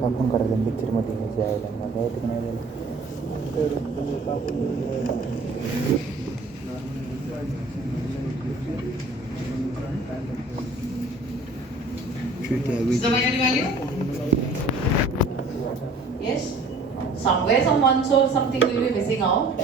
कापून करायचं पिक्चरमध्ये घ्यायचे आहे त्यांना काय ते नाही झालं. Is the binary value? Yes? Somewhere some ones or something will be missing out.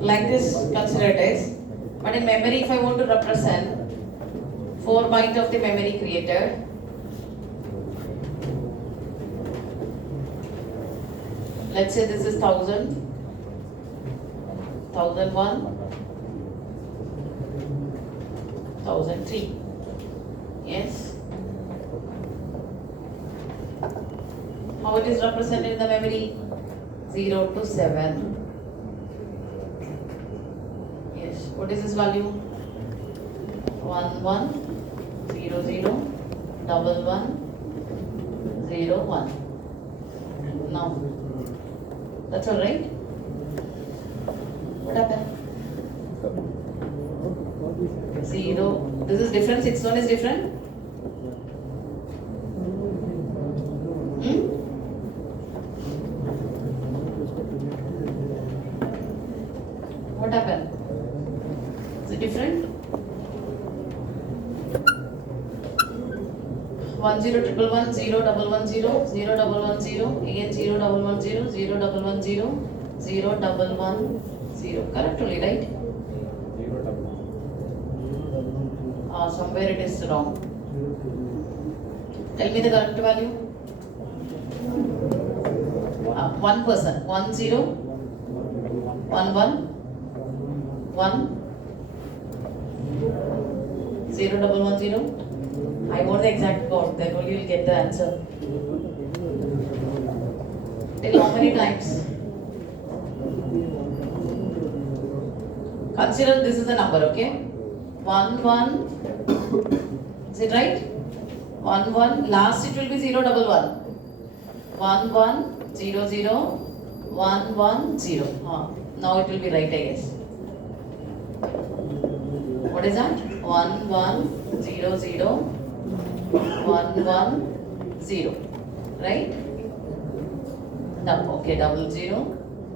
Like this, consider it as. But in memory, if I want to represent 4 bytes of the memory created, let's say this is 1000, 1001, 1003. Yes? How it is represented in the memory? 0 to 7. Yes. What is this value? 1 1 0 0 1 1 0 1. Now, that's all right. What happened? 0. This is different. 6 1 is different. What happened? Is it different? 1 0 1 1 0 1 1 0 0 1 1 0 again 0 1 1 0 0 1 1 0 0 1 1 0. Correct only, right? Somewhere it is wrong. Tell me the correct value. One person. 1 0 1 1 1 0 1 1 0. I want the exact count, then only you will get the answer. Till how many times? Consider this is the number, okay? 1 1. Is it right? 1 1. Last it will be 0 1 1. 1 1 0 0 1 1 0. Now it will be right, I guess. What is that? 1 1 0 0 1 1 0. Right? Okay, 0 0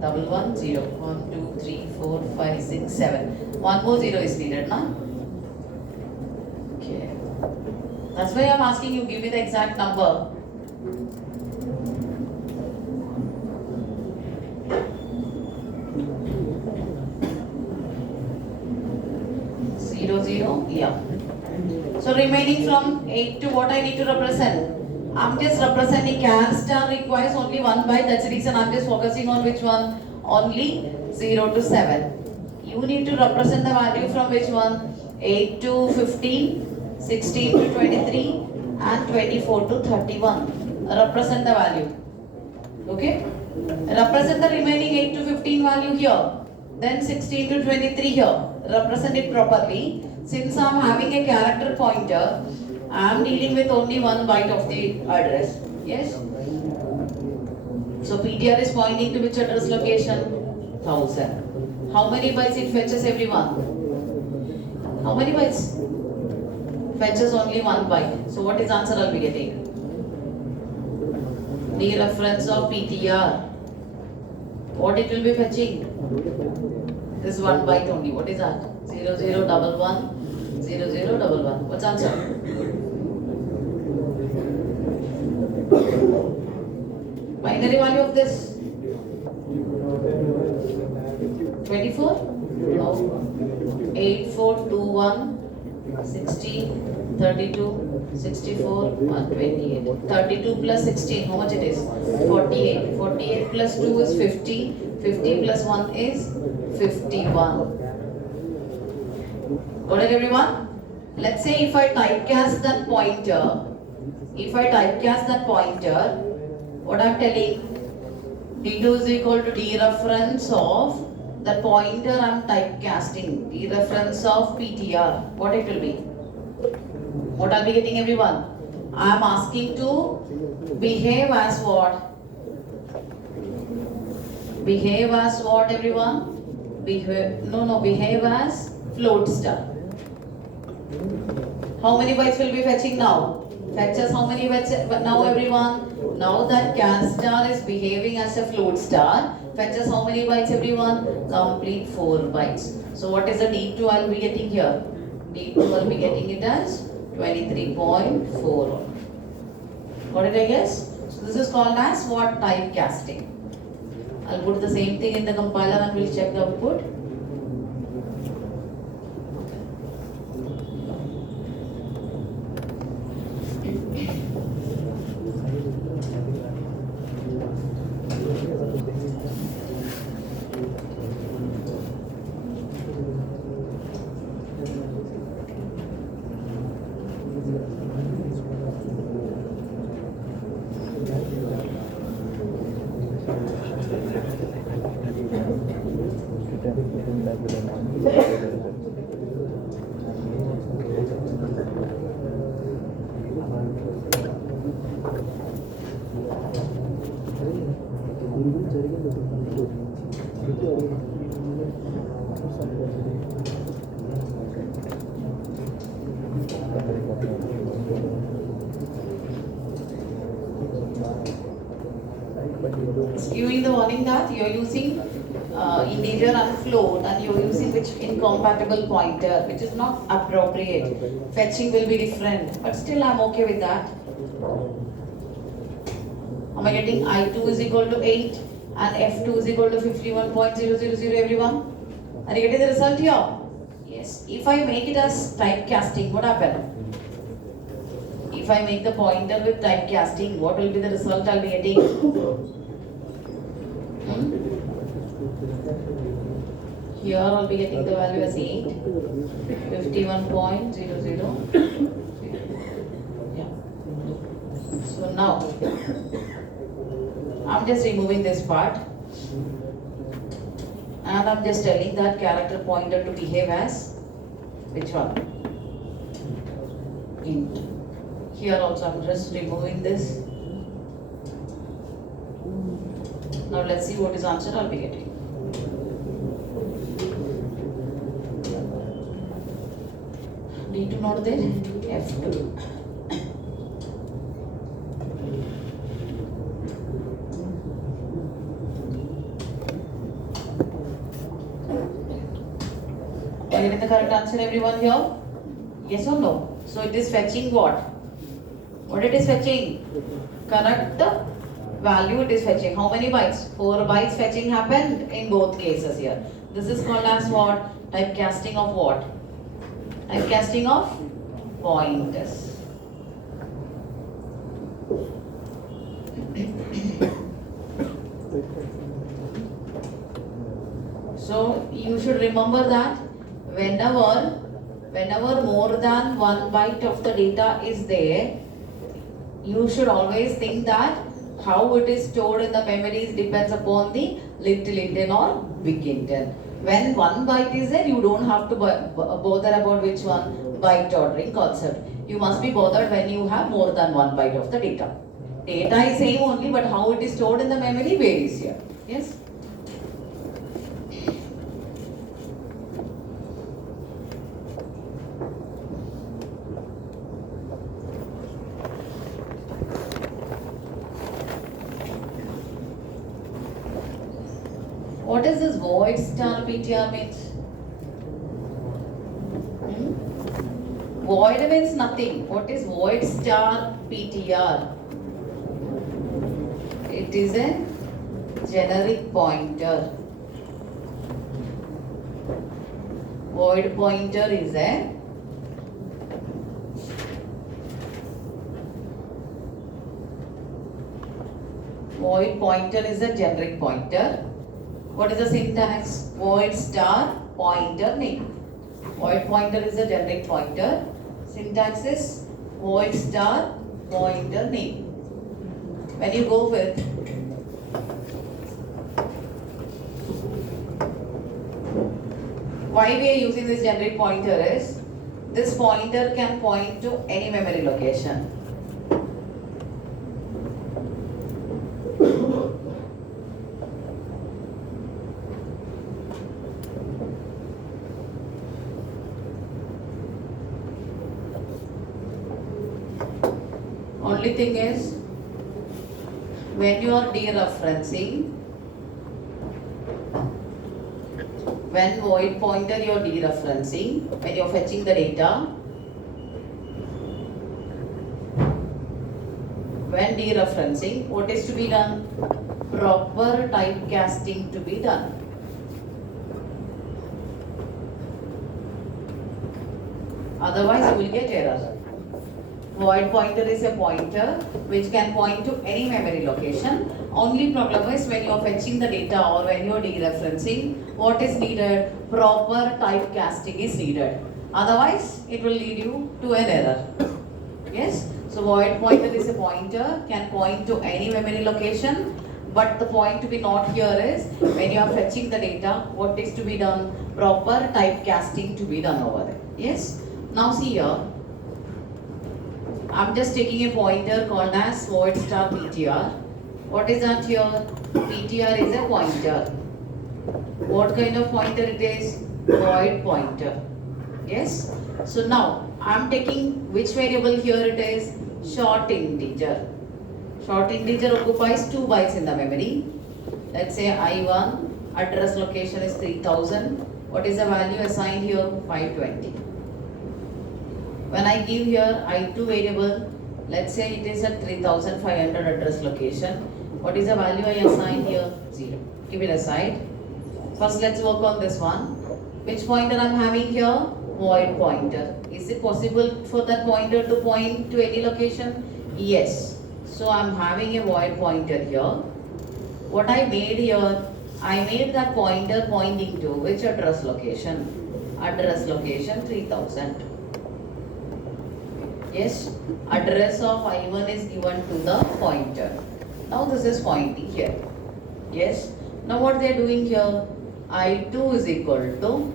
1 1 0. 1 2 3 4 5 6 7. One more 0 is needed, na? Okay. That's why I'm asking you, give me the exact number. Yeah. So remaining from 8 to what I need to represent? I'm just representing char star requires only 1 byte. That's the reason I'm just focusing on which one? Only 0 to 7. You need to represent the value from which one? 8 to 15, 16 to 23 and 24 to 31. Represent the value. Okay? Represent the remaining 8 to 15 value here. Then 16 to 23 here. Represent it properly. Since I am having a character pointer, I am dealing with only 1 byte of the address. Yes? So PTR is pointing to which address location? 1000. How many bytes it fetches, everyone? How many bytes? Fetches only 1 byte. So what is answer I'll be getting? The reference of PTR. What it will be fetching? This 1 byte only. What is that? 0 0 1 1 0 0 1 1. What's answer? Binary value of this? 24? No. 8 4 2 1 60 32 64 128. 32 plus 16. How much it is? 48. 48 plus 2 is 50. 50 plus 1 is 51. Got it, everyone? Let's say if I typecast that pointer, what I'm telling, d2 is equal to dereference of the pointer I'm typecasting, dereference of PTR. What it will be? What I'll be getting, everyone? I'm asking to behave as what? Behave as what, everyone? Behave as float star. How many bytes will be fetching now? Fetches how many bytes now, everyone? Now that char star is behaving as a float star, fetches how many bytes, everyone? Complete 4 bytes. So what is the D2 I'll be getting here? D2 I'll be getting it as 23.4. Got it, I guess? So this is called as what? Typecasting. I'll put the same thing in the compiler and we'll check the output. It's giving the warning that you're using integer and float and you're using which incompatible pointer, which is not appropriate. Fetching will be different, but still I'm okay with that. Am I getting I2 is equal to 8 and F2 is equal to 51.000, everyone? Are you getting the result here? Yes. If I make it as typecasting, what happens? If I make the pointer with typecasting, what will be the result I'll be getting? Here I'll be getting the value as 8, 51.00. Yeah. So now, I'm just removing this part. And I'm just telling that character pointer to behave as which one? Int. Here also I'm just removing this. Now let's see what is answer I'll be getting. D2 not there, F2. Are you getting the correct answer, everyone here? Yes or no? So it is fetching what? What it is fetching? Correct value it is fetching. How many bytes? 4 bytes fetching happened in both cases here. This is called as what? Typecasting of what? Typecasting of pointers. So you should remember that whenever more than 1 byte of the data is there, you should always think that how it is stored in the memories depends upon the little intent or big intent. When 1 byte is there, you don't have to bother about which one byte ordering concept. You must be bothered when you have more than 1 byte of the data. Data is same only, but how it is stored in the memory varies here. Yes? What is this void star PTR means? Void means nothing. What is void star PTR? It is a generic pointer. Void pointer is a generic pointer. What is the syntax? Void star pointer name. Void pointer is a generic pointer. Syntax is void star pointer name. When you go with why we are using this generic pointer is this pointer can point to any memory location. Only thing is when you are dereferencing, when void pointer you are dereferencing, when you are fetching the data, when dereferencing, what is to be done? Proper typecasting to be done. Otherwise you will get error. Void pointer is a pointer which can point to any memory location. Only problem is when you are fetching the data or when you are dereferencing, what is needed? Proper typecasting is needed. Otherwise, it will lead you to an error. Yes? So void pointer is a pointer, can point to any memory location. But the point to be noted here is when you are fetching the data, what is to be done? Proper typecasting to be done over there. Yes? Now see here. I'm just taking a pointer called as void star PTR. What is that here? PTR is a pointer. What kind of pointer it is? Void pointer. Yes? So now I'm taking which variable here it is? Short integer. Short integer occupies 2 bytes in the memory. Let's say I1, address location is 3000. What is the value assigned here? 520. When I give here I2 variable, let's say it is at 3500 address location. What is the value I assign here? 0. Keep it aside. First let's work on this one. Which pointer I'm having here? Void pointer. Is it possible for that pointer to point to any location? Yes. So I'm having a void pointer here. What I made here, I made that pointer pointing to which address location? Address location 3000. Yes, address of I1 is given to the pointer. Now this is pointing here. Yes, now what they are doing here? I2 is equal to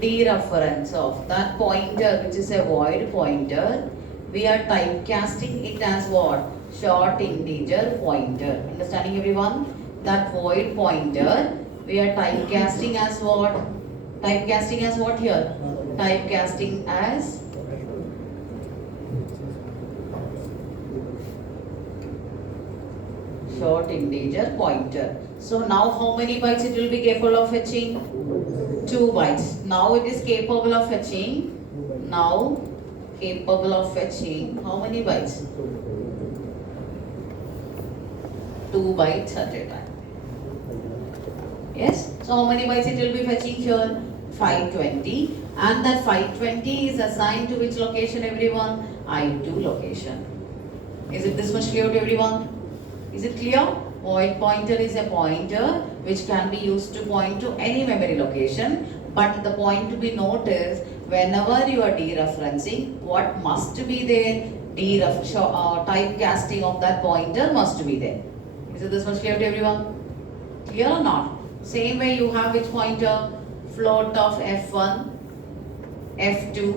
dereference of that pointer which is a void pointer. We are typecasting it as what? Short integer pointer. Understanding everyone? That void pointer we are typecasting as what? Typecasting as what here? Typecasting as short integer pointer. So now how many bytes it will be capable of fetching? 2 bytes. Now it is capable of fetching. Now capable of fetching how many bytes? 2 bytes at a time. Yes. So how many bytes it will be fetching here? 520. And that 520 is assigned to which location everyone? I2 location. Is it this much clear to everyone? Is it clear? Void pointer is a pointer which can be used to point to any memory location. But the point to be noted is whenever you are dereferencing, what must be there? Typecasting of that pointer must be there. Is it this much clear to everyone? Clear or not? Same way you have which pointer? Float of F1, F2.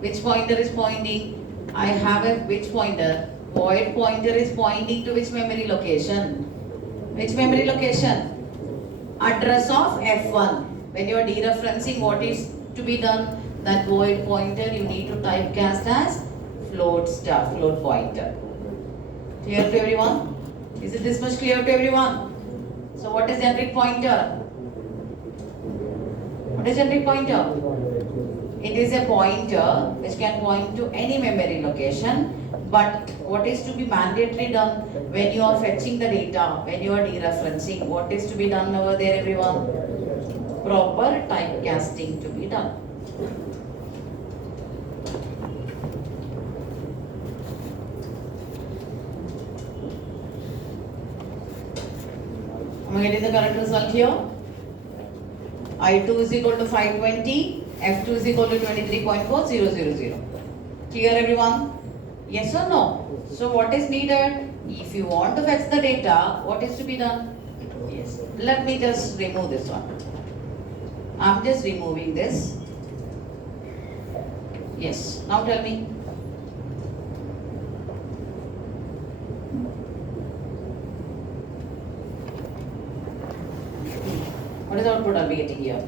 Which pointer is pointing? I have a which pointer? Void pointer is pointing to which memory location? Which memory location? Address of F1. When you are dereferencing, what is to be done? That void pointer you need to typecast as float pointer. Clear to everyone? Is it this much clear to everyone? So what is generic pointer? What is generic pointer? It is a pointer which can point to any memory location. But what is to be mandatory done when you are fetching the data, when you are dereferencing, what is to be done over there everyone? Proper typecasting to be done. Am I getting the correct result here? I2 is equal to 520. F2 is equal to 23.4000. Clear everyone? Yes or no? So what is needed? If you want to fetch the data, what is to be done? Yes. Let me just remove this one. I'm just removing this. Yes. Now tell me. What is the output I'll be getting here?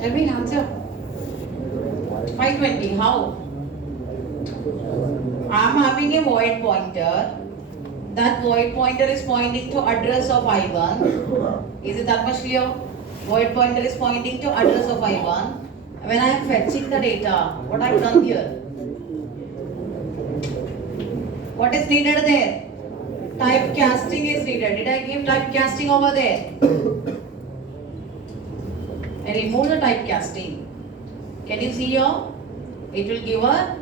Tell me answer. 520. How? I'm having a void pointer. That void pointer is pointing to address of I1. Is it that much clear? Void pointer is pointing to address of I1. When I am fetching the data, what I've done here? What is needed there? Typecasting is needed. Did I give typecasting over there? I remove the typecasting. Can you see here? It will give a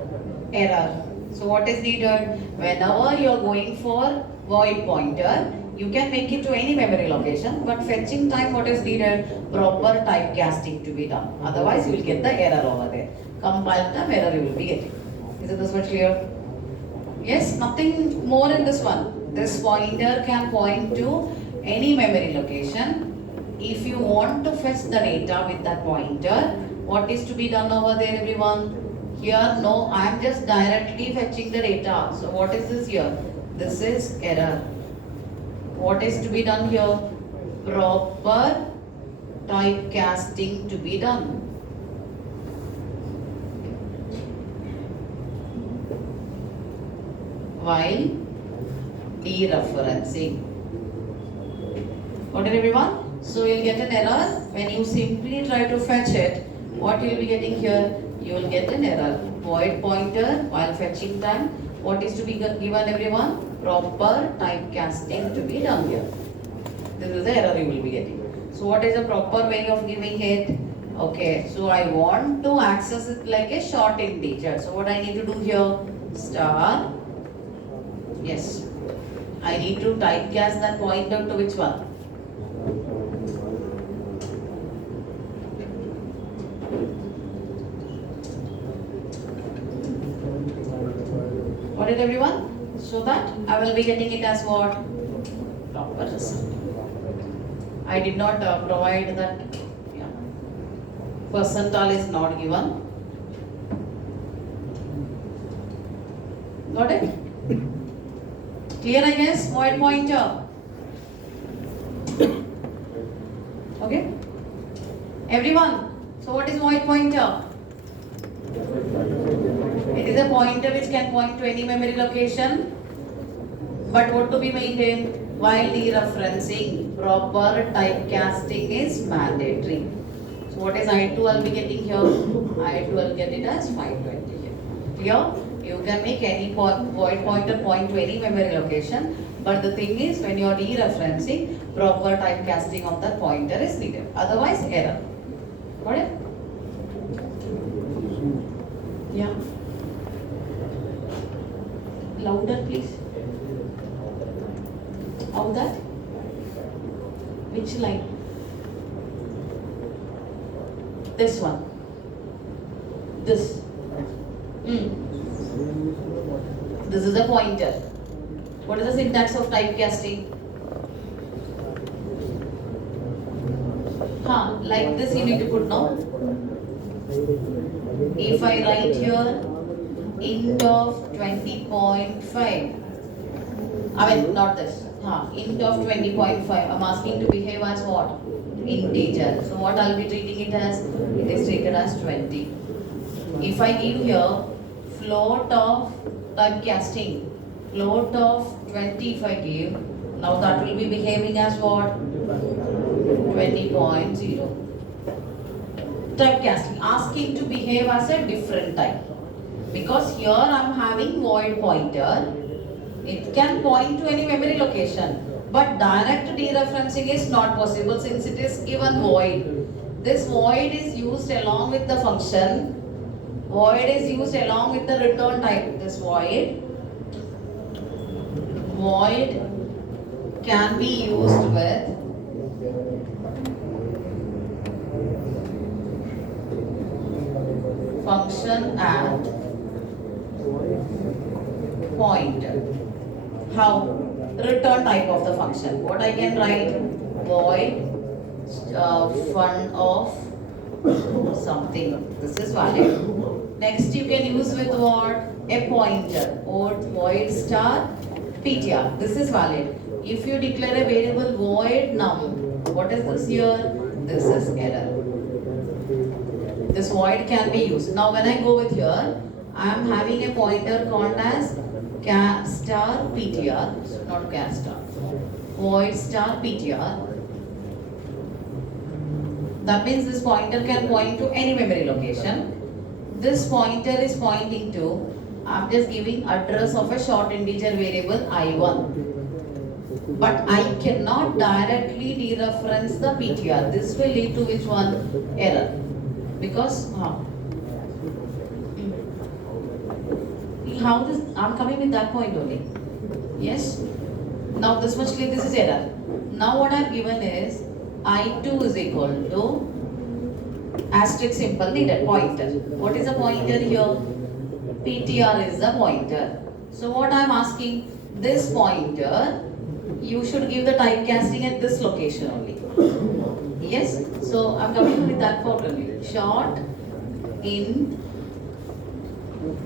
error. So what is needed? Whenever you are going for void pointer, you can make it to any memory location, but fetching time, what is needed? Proper typecasting to be done. Otherwise, you will get the error over there. Compile time error you will be getting. Is it this much clear? Yes, nothing more in this one. This pointer can point to any memory location. If you want to fetch the data with that pointer, what is to be done over there, everyone? Here, no, I am just directly fetching the data. So what is this here? This is error. What is to be done here? Proper typecasting to be done. While dereferencing. Got it, everyone? So you'll get an error when you simply try to fetch it. What you'll be getting here? You will get an error. Void pointer while fetching time. What is to be given, everyone? Proper typecasting to be done here. This is the error you will be getting. So what is the proper way of giving it? Okay, so I want to access it like a short integer. So what I need to do here? Star. Yes. I need to typecast that pointer to which one? Got it, everyone? So that I will be getting it as what? Proper result. I did not provide that. Yeah. Percentile is not given. Got it? Clear, I guess? Void pointer. Okay? Everyone. So what is void pointer? It is a pointer which can point to any memory location, but what to be maintained? While dereferencing, proper typecasting is mandatory. So what is I2 I'll be getting here? I2 I'll get it as 520 here. Clear? You can make any void pointer point to any memory location, but the thing is when you are dereferencing, proper typecasting of that pointer is needed. Otherwise, error. Got it? Yeah. Louder, please. How that? Which line? This one. This. This is a pointer. What is the syntax of typecasting? Like this you need to put, no? If I write here int of 20.5, I mean not this, int of 20.5, I'm asking to behave as what? Integer. So what I'll be treating it as? It is treated as 20. If I give here float of typecasting, float of 20 if I give, now that will be behaving as what? 20.0. Typecasting, asking to behave as a different type. Because here I am having void pointer, it can point to any memory location. But direct dereferencing is not possible since it is given void. This void is used along with the function Void is used along with the return type. This void can be used with function at pointer. How? Return type of the function. What I can write? Void fun of something. This is valid. Next you can use with what? A pointer or void star ptr. This is valid. If you declare a variable void num, what is this here? This is error. This void can be used. Now when I go with here, I am having a pointer called as char star ptr, not char star, void star ptr. That means this pointer can point to any memory location. This pointer is pointing to, I'm just giving address of a short integer variable I1. But I cannot directly dereference the PTR. This will lead to which one? Error. Because, how this, I'm coming with that point only. Yes? Now this much clear, this is error. Now what I've given is, I2 is equal to asterisk symbol needed, pointer. What is a pointer here? PTR is the pointer. So what I am asking, this pointer, you should give the typecasting at this location only. Yes? So I am coming with that part only. Short in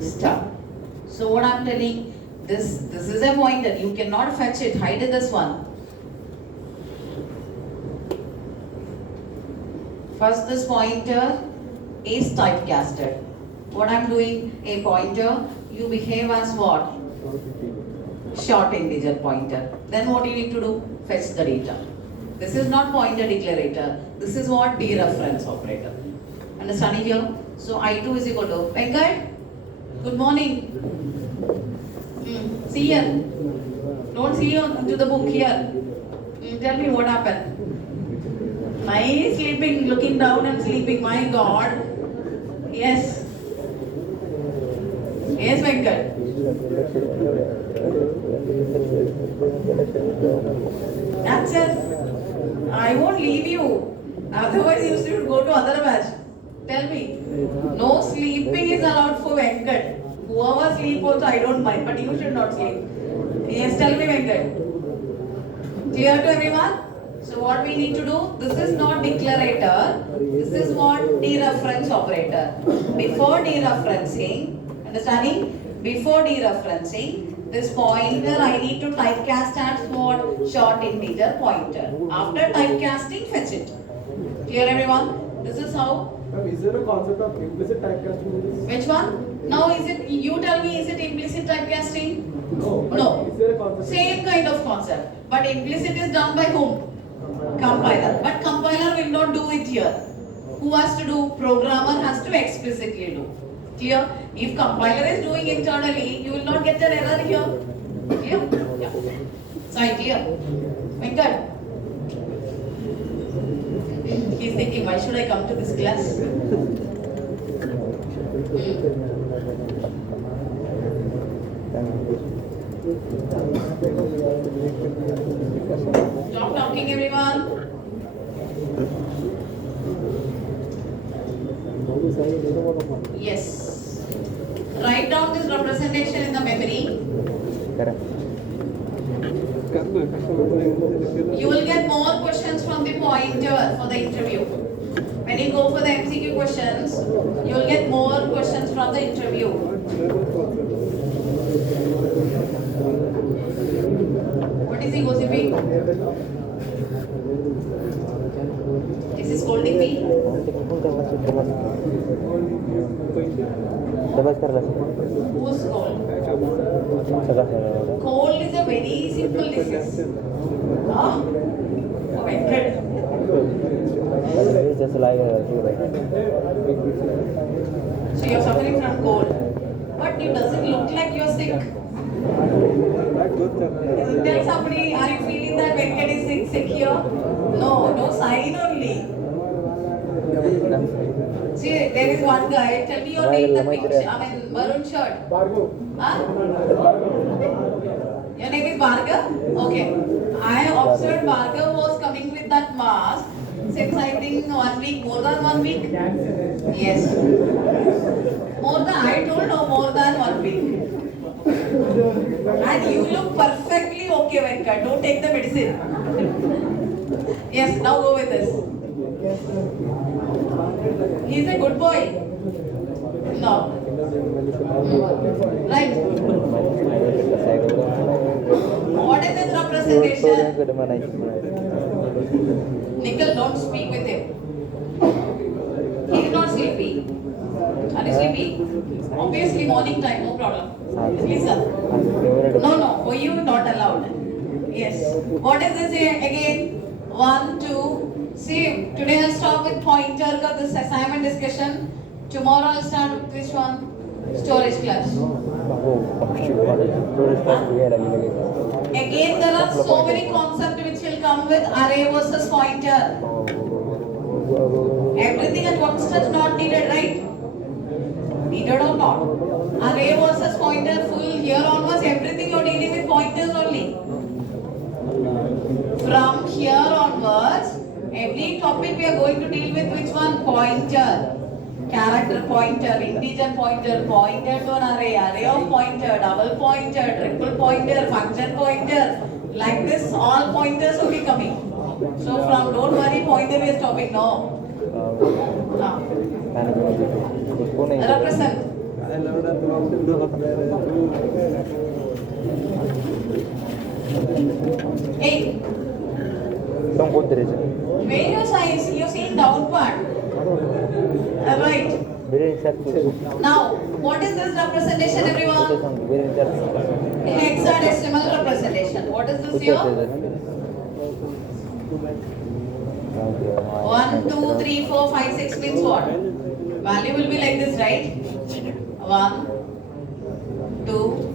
star. So what I am telling, this is a pointer, you cannot fetch it, hide this one. First, this pointer is typecasted. What I'm doing, a pointer, you behave as what? Short integer pointer. Then what you need to do? Fetch the data. This is not pointer declarator. This is what? Dereference operator. Understanding here? So I2 is equal to Venkat. Good morning. See here. Don't see you into the book here. Tell me what happened. Nice sleeping, looking down and sleeping. My God. Yes. Yes, Venkat. That's it. I won't leave you. Otherwise, you should go to other batch. Tell me. No sleeping is allowed for Venkat. Whoever sleep also, I don't mind. But you should not sleep. Yes, tell me, Venkat. Clear to everyone? So what we need to do, this is not declarator, this is what? Dereference operator. Before dereferencing, understanding? Before dereferencing, this pointer I need to typecast as what? Short integer pointer. After typecasting, fetch it. Clear everyone? This is how? Is there a concept of implicit typecasting in this? Which one? Now is it, you tell me, is it implicit typecasting? No. No. Is there a concept? Same kind of concept. But implicit is done by whom? Compiler. But compiler will not do it here. Who has to do? Programmer has to explicitly do. Clear? If compiler is doing internally, you will not get an error here. Clear? Yeah. So I clear? Venkat? He's thinking, why should I come to this class? Stop talking, everyone. Yes. Write down this representation in the memory. You will get more questions from the pointer for the interview. When you go for the MCQ questions, you will get more questions from the interview. What is he gossiping? Is he scolding me? Who's cold? Cold is a very simple disease. Ah? Oh, Venkat. It's just like So you're suffering from cold. But it doesn't look like you're sick. Tell somebody, are you feeling that Venkat is sick here? No, no sign only. See, there is one guy. Tell me your name. The picture. I mean, maroon shirt. Bhargav. Huh? Your name is Bhargav? Okay. I observed Bhargav was coming with that mask since I think 1 week, more than 1 week. Yes. More than, I told no, more than 1 week. And you look perfectly okay, Venkat. Don't take the medicine. Yes, now go with this. He's a good boy. No. Right. What is his representation? Nikhil, don't speak with him. He is not sleepy. Are you sleepy? Obviously, morning time, no problem. Listen. No, for you, not allowed. Yes. What is this here again? 1, 2. See, today I'll start with pointer, this assignment discussion. Tomorrow I'll start with which one? Storage class. Again, there are so many concepts which will come with array versus pointer. Everything at one stretch not needed, right? Needed or not? Array versus pointer, full here onwards, everything you're dealing with pointers only. From here onwards, every topic we are going to deal with which one? Pointer. Character pointer, integer pointer, pointer to an array, array of pointer, double pointer, triple pointer, function pointer. Like this, all pointers will be coming. So from don't worry, pointer we are stopping. No. Represent. Hey. Don't go there. Where your size? You're seeing down part. Right. Now, what is this representation, everyone? Hexadecimal representation. What is this here? 1, 2, 3, 4, 5, 6 means what? Value will be like this, right? 1, 2.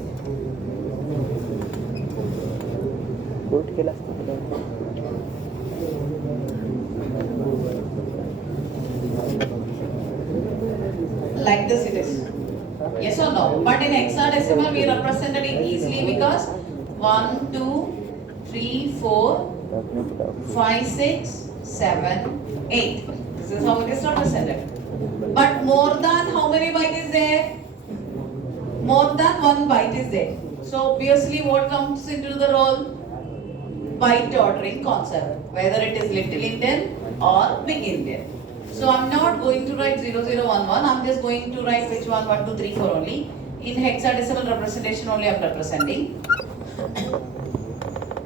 Like this it is. Yes or no? But in hexadecimal we represented it easily because 1, 2, 3, 4, 5, 6, 7, 8. This is how it is represented. But more than how many bytes is there? More than 1 byte is there. So obviously what comes into the role? Byte ordering concept. Whether it is little Indian or big Indian. So I'm not going to write 0011, I'm just going to write which one? 1, 2, 3, 4 only. In hexadecimal representation only I'm representing.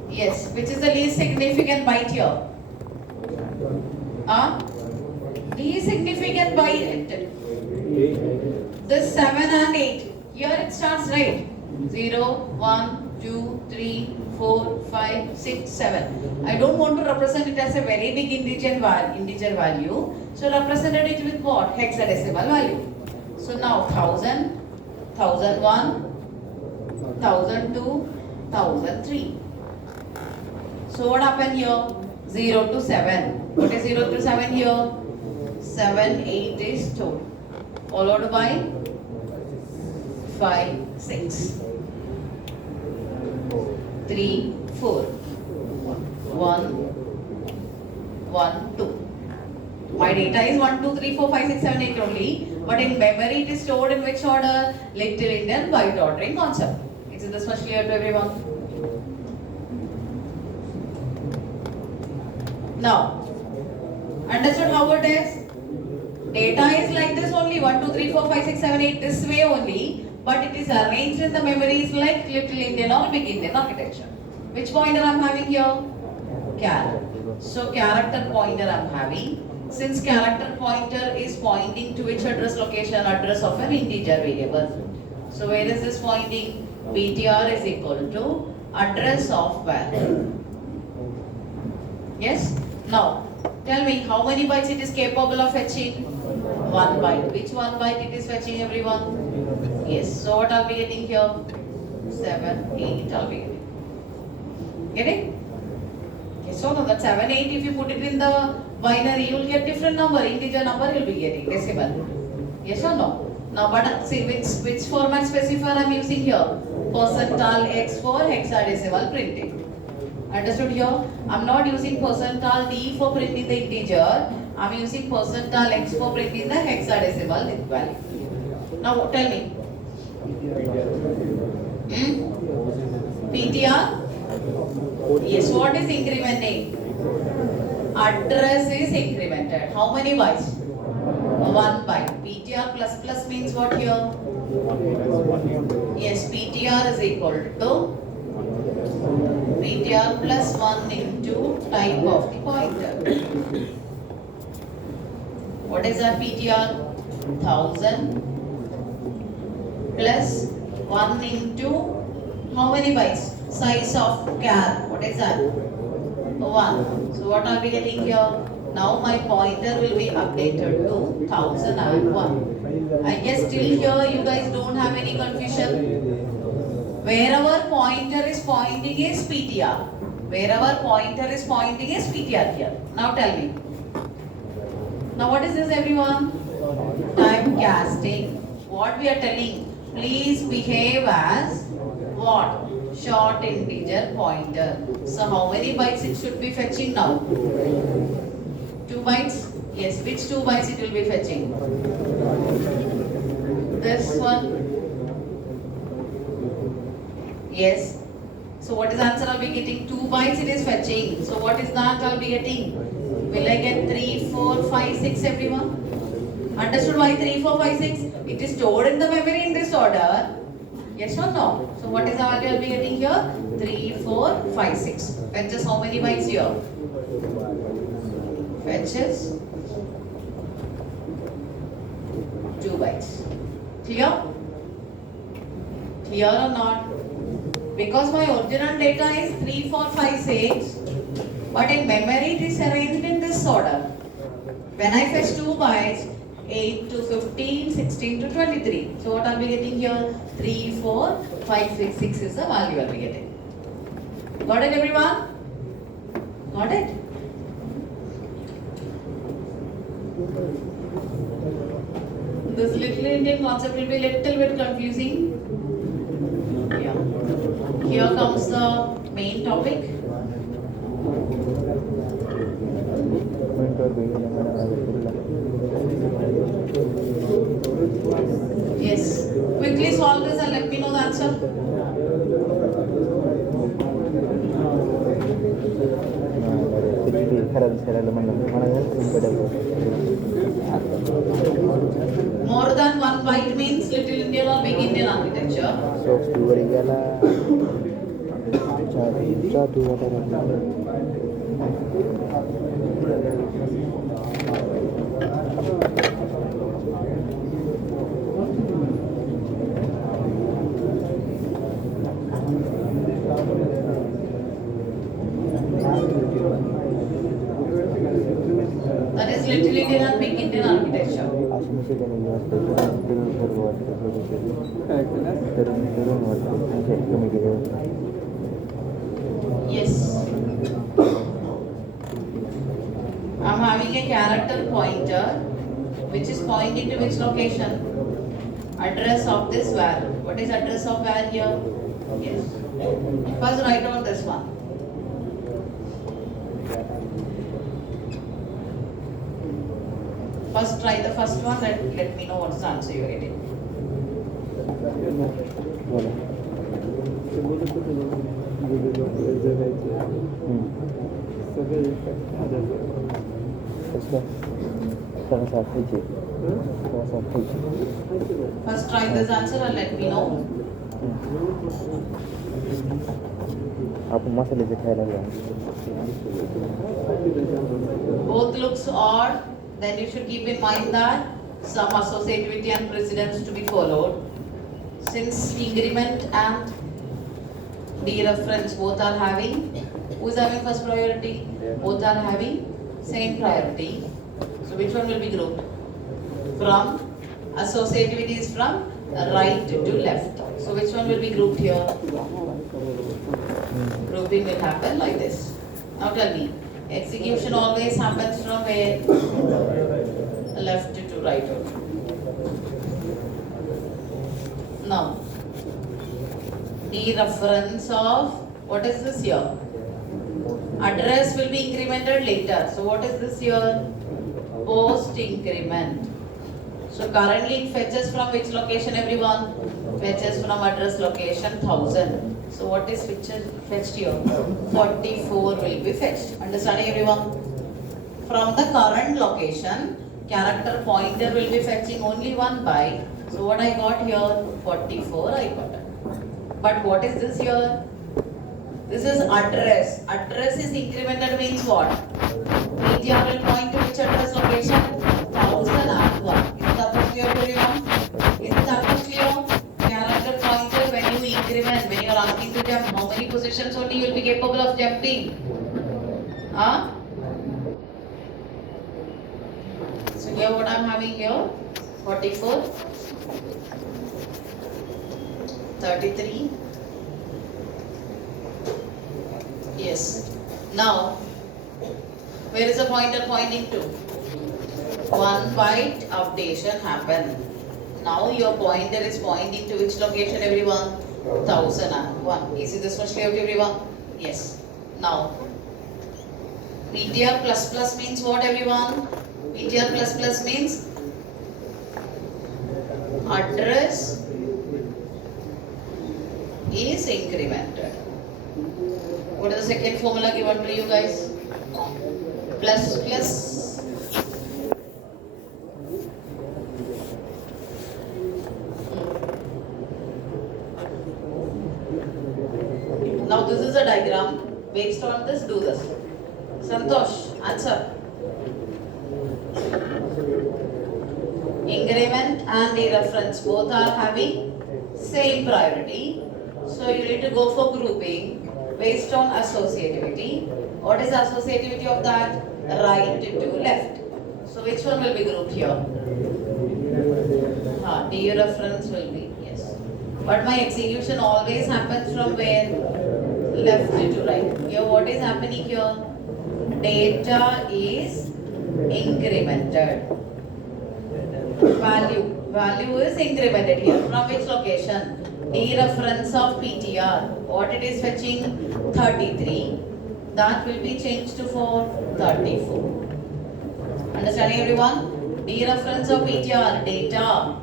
Yes, which is the least significant byte here? Least significant byte. This 7 and 8. Here it starts right. 0, 1, 2, 3, 4, 5, 6, 7. I don't want to represent it as a very big integer value. So represented it with what? Hexadecimal value. So now 1000, 1001, 1002, 1003. So what happened here? 0 to 7. What is 0 to 7 here? 7, 8 is stored. Followed by 5, 6. 3, 4, 1, 1, 2. My data is 1, 2, 3, 4, 5, 6, 7, 8 only. But in memory it is stored in which order? Little Indian byte ordering concept. Is this much clear to everyone? Now, understood how it is? Data is like this only. 1, 2, 3, 4, 5, 6, 7, 8 this way only. But it is arranged in the memories like Little Indian or Big Indian architecture. Which pointer I am having here? Char. So character pointer I am having. Since character pointer is pointing to which address location? Address of an integer variable. So where is this pointing? PTR is equal to address of value. Yes? Now, tell me how many bytes it is capable of fetching? 1 byte. Which 1 byte it is fetching, everyone? Yes. So what I'll be getting here? 7, 8 I'll be getting. Get it? Yes or no? That 7, 8 if you put it in the Binary, you will get different number. Integer number you will be getting decimal. Yes or no? Now, but see which format specifier I am using here? Percentile X for hexadecimal printing. Understood here? I am not using percentile D for printing the integer. I am using percentile X for printing the hexadecimal value. Now tell me. PTR? Yes, what is incrementing? Address is incremented. How many bytes? 1 byte. PTR plus plus means what here? Yes, PTR is equal to PTR plus 1 into type of the pointer. What is that PTR? 1000 plus 1 into how many bytes? Size of char. What is that? 1. So what are we getting here? Now my pointer will be updated to 1001. I guess till here you guys don't have any confusion. Wherever pointer is pointing is PTR. Wherever pointer is pointing is PTR here. Now tell me. Now what is this everyone? Typecasting. What we are telling? Please behave as what? Short integer pointer. So how many bytes it should be fetching now? 2 bytes? Yes, which 2 bytes it will be fetching? This one? Yes. So what is the answer I'll be getting? 2 bytes it is fetching. So what is that I'll be getting? Will I get 3, 4, 5, 6 everyone? Understood why 3, 4, 5, 6? It is stored in the memory in this order. Yes or no? So what is the value I'll be getting here? 3, 4, 5, 6. Fetches how many bytes here? Fetches 2 bytes. Clear? Clear or not? Because my original data is 3, 4, 5, 6. But in memory it is arranged in this order. When I fetch 2 bytes, 8 to 15, 16 to 23. So what are we getting here? 3, 4, 5, 6, 6 is the value I'll be getting. Got it everyone? Got it? This little Indian concept will be little bit confusing. Yeah. Here comes the main topic. Yes. Quickly solve this and let me know the answer. More than 1 byte means Little Indian or Big Indian architecture. That is Little Indian and Big Indian architecture. Yes. I am having a character pointer which is pointing to which location? Address of this var. What is address of var here? Yes. First write down this one. First try the first one and let me know what's the answer you're getting. First try this answer and let me know. Both looks odd. Then you should keep in mind that some associativity and precedence to be followed. Since increment and dereference both are having, who is having first priority? Both are having same priority. So which one will be grouped? From associativity is from right to left. So which one will be grouped here? Grouping will happen like this. Now tell me, Execution always happens from where? Left to right. Now, dereference of, what is this here? Address will be incremented later. So what is this here? Post increment. So currently it fetches from which location, everyone? Fetches from address location 1000. So what is fetched here? 44 will be fetched. Understanding, everyone? From the current location, character pointer will be fetching only 1 byte. So what I got here? 44 I got it. But what is this here? This is address. Address is incremented means what? PTR will point to which address location? 1001. Is that much clear to everyone? Is that much clear? Character pointer, when you increment, when you are asking to jump, how many positions only you will be capable of jumping? Huh? So here what I am having here? 44, 33. Yes. Now, where is the pointer pointing to? 1 byte updation happened. Now your pointer is pointing to which location, everyone? 1001. Is this much clear to everyone? Yes. Now, PTR plus plus means what, everyone? PTR plus plus means address is incremented. What is the second formula given to you guys? Plus plus. Now this is a diagram. Based on this, do this. Santosh, answer. Increment and dereference both are having same priority. So you need to go for grouping based on associativity. What is associativity of that? Right to left. So which one will be grouped here? Dereference will be, yes. But my execution always happens from where? Left to right. Here what is happening here? Data is incremented. Value is incremented here. From which location? Dereference of PTR. What it is fetching? 33. That will be changed to 34. Understanding, everyone? Dereference of PTR, data.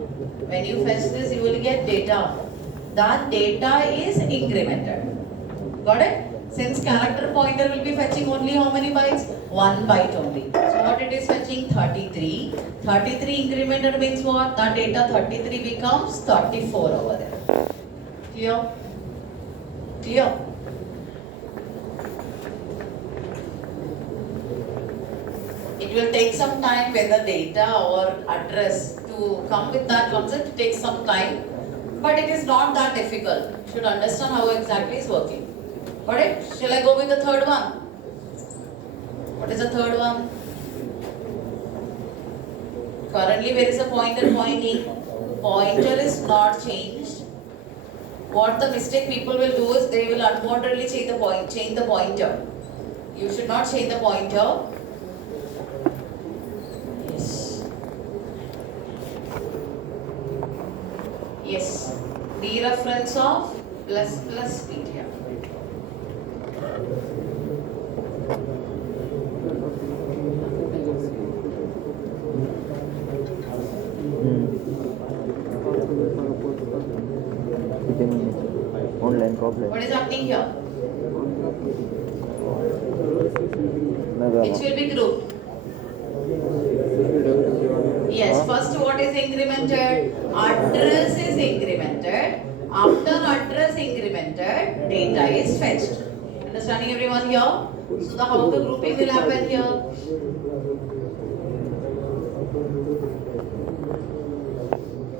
When you fetch this, you will get data. That data is incremented. Got it? Since character pointer will be fetching only how many bytes? 1 byte only. So what it is fetching? 33. 33 incremented means what? That data 33 becomes 34 over there. Clear? Clear? It will take some time when the data or address to come with that concept. It takes some time, but it is not that difficult. You should understand how exactly it's working. Got it? Shall I go with the third one? What is the third one? Currently, where is the pointer pointing? Pointer is not changed. What the mistake people will do is they will unwanted change the pointer. You should not change the pointer. Yes. Yes. Dereference of plus plus PTR. Online problem. What is happening here? Which will be grouped? Yes, first what is incremented? Address is incremented. After address incremented, data is fetched. Understanding, everyone here? So how the grouping will happen here?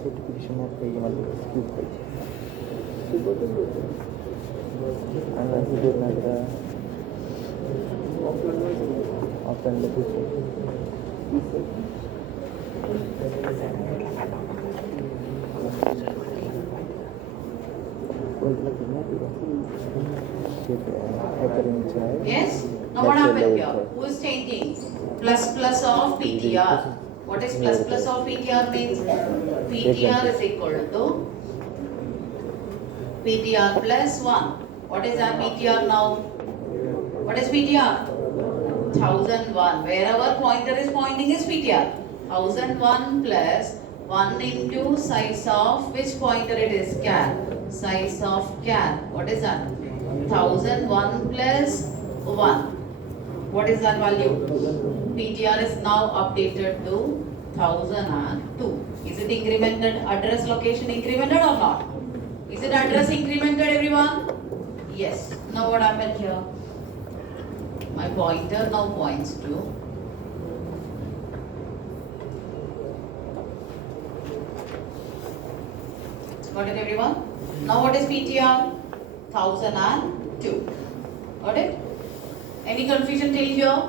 Certification of the skill page. Unless you do not offline Yes? Now what That's happened the here? level Who is changing? Plus of PTR. What is plus of PTR means? PTR is equal to PTR plus 1. What is our PTR now? What is PTR? 1001. Wherever pointer is pointing is PTR. 1001 plus 1 into size of which pointer it is? Car. Size of car. What is that? 1001 plus 1. What is that value? PTR is now updated to 1002. Is it incremented? Address location incremented or not? Is it address incremented, everyone? Yes. Now what happened here? My pointer now points to got it, everyone? Now what is PTR? 1002. Got it? Any confusion till here?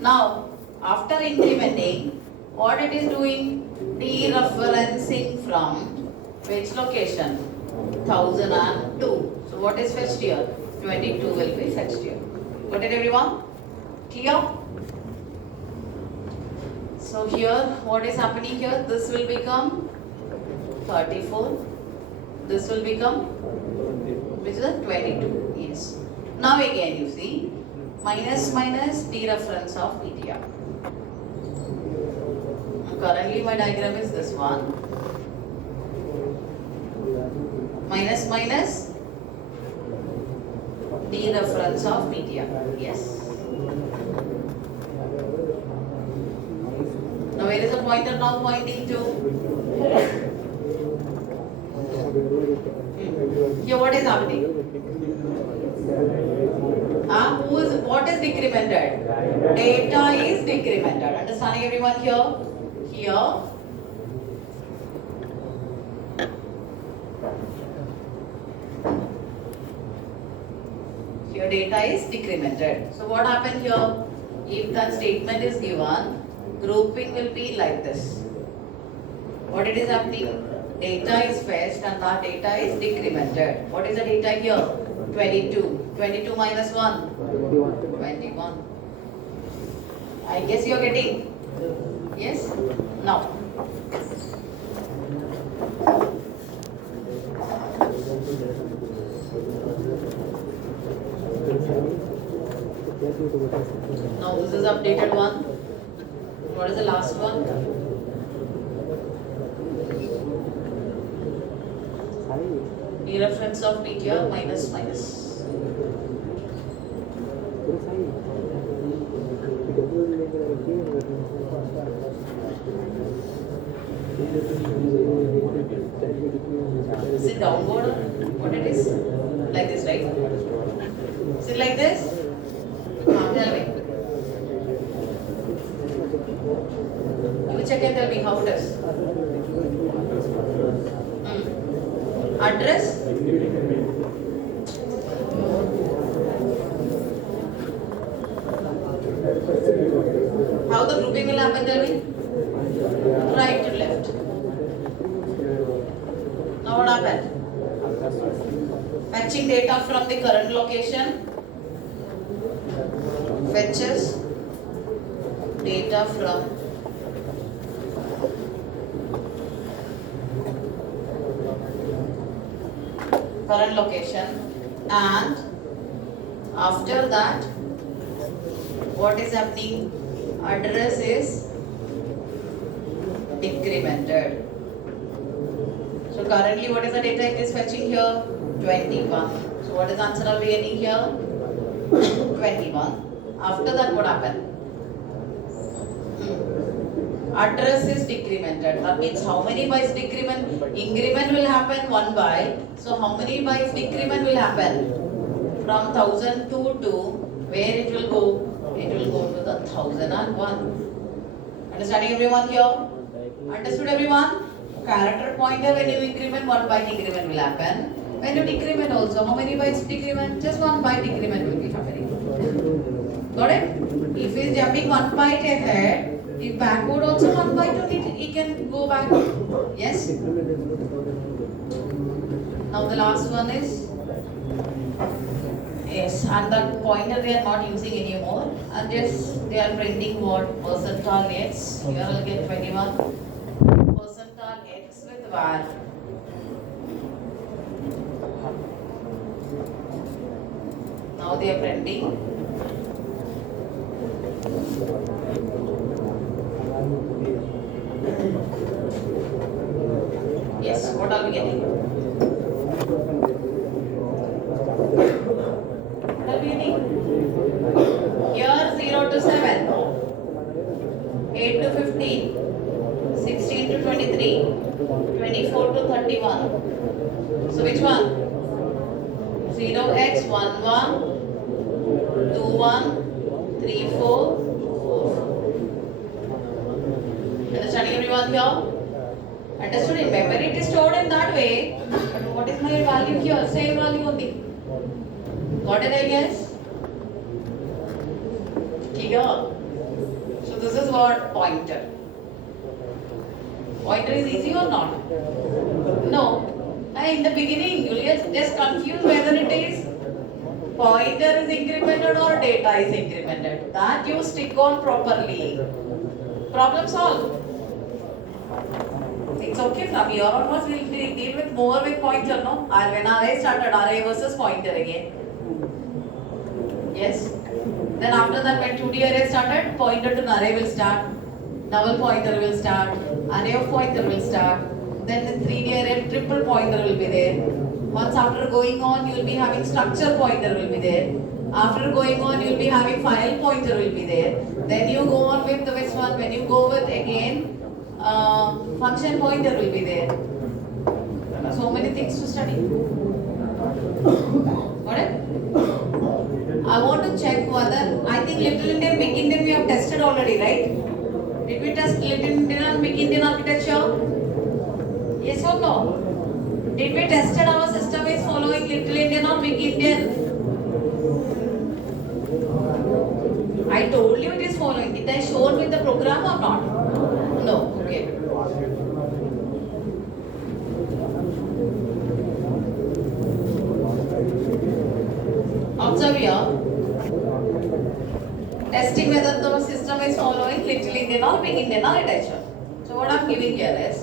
Now, after incrementing, what it is doing? Dereferencing from which location? 1002. So what is fetched here? 22 will be fetched here. Got it, everyone? Clear? So here, what is happening here? This will become 34. This will become, which is a 22. Yes. Now again you see, minus dereference of PTR. Currently my diagram is this one. Minus dereference of PTR. Yes. Now where is the pointer now pointing to? Here what is happening? What is decremented? Data is decremented. Understanding, everyone here? Here. Here data is decremented. So what happened here? If that statement is given, grouping will be like this. What it is happening? Data is fetched and that data is decremented. What is the data here? 22. 22 minus 1? 21. I guess you are getting? Yes? Now. Now this is updated one. What is the last one? Dereference of PTR minus. Is it downward or what it is? Like this, right? Is it like this? Tell me. You check and tell me how it is. Address? How the grouping will happen, tell me? Right to left. Now what happened? Fetching data from the current location. Fetches data from current location, and after that what is happening? Address is decremented. So currently what is the data it is fetching here? 21. So what is the answer I'll be getting here? 21. After that what happened? Address is decremented. That means how many bytes decrement? Increment will happen 1 byte. So how many bytes decrement will happen? From 1002 to where it will go? It will go to the 1001. Understanding, everyone here? Understood, everyone? Character pointer, when you increment 1 byte increment will happen. When you decrement also, how many bytes decrement? Just 1 byte decrement will be happening. Got it? If he is jumping 1 byte ahead, if backward also 1 byte only, he can go back. Yes? Now the last one is Yes, and that pointer they are not using anymore. And just they are printing what percentile x. Here I'll get 21. Percentile x with var. Now they are printing. Yes, what are we getting? What are we getting? Here 0 to 7, 8 to 15, 16 to 23, 24 to 31. So which one? 0x 1 1, 2 1, 3 4, 4. Understanding everyone here? Understood? In memory it is stored in that way. But what is my value here? Same value only. Got it, I guess? Clear? So this is what pointer. Pointer is easy or not? No. In the beginning, you will just confuse whether it is pointer is incremented or data is incremented. That you stick on properly. Problem solved. It's okay from here onwards we'll deal with more with pointer, no? When array started, array versus pointer again. Yes? Then after that when 2D array started, pointer to array will start. Double pointer will start. Array of pointer will start. Then the 3D array triple pointer will be there. Once after going on, you will be having structure pointer will be there. After going on, you will be having file pointer will be there. Then you go on with the which one? When you go with again, function pointer will be there. So many things to study. Got it? I want to check whether, I think Little Indian, Big Indian we have tested already, right? Did we test Little Indian and Big Indian architecture? Yes or no? Did we tested our system is following Little Indian or Big Indian? I told you it is following. Did I show with the program or not? No. Okay. Observe here. Testing whether the system is following Little Indian or Big Indian architecture. So what I am giving here is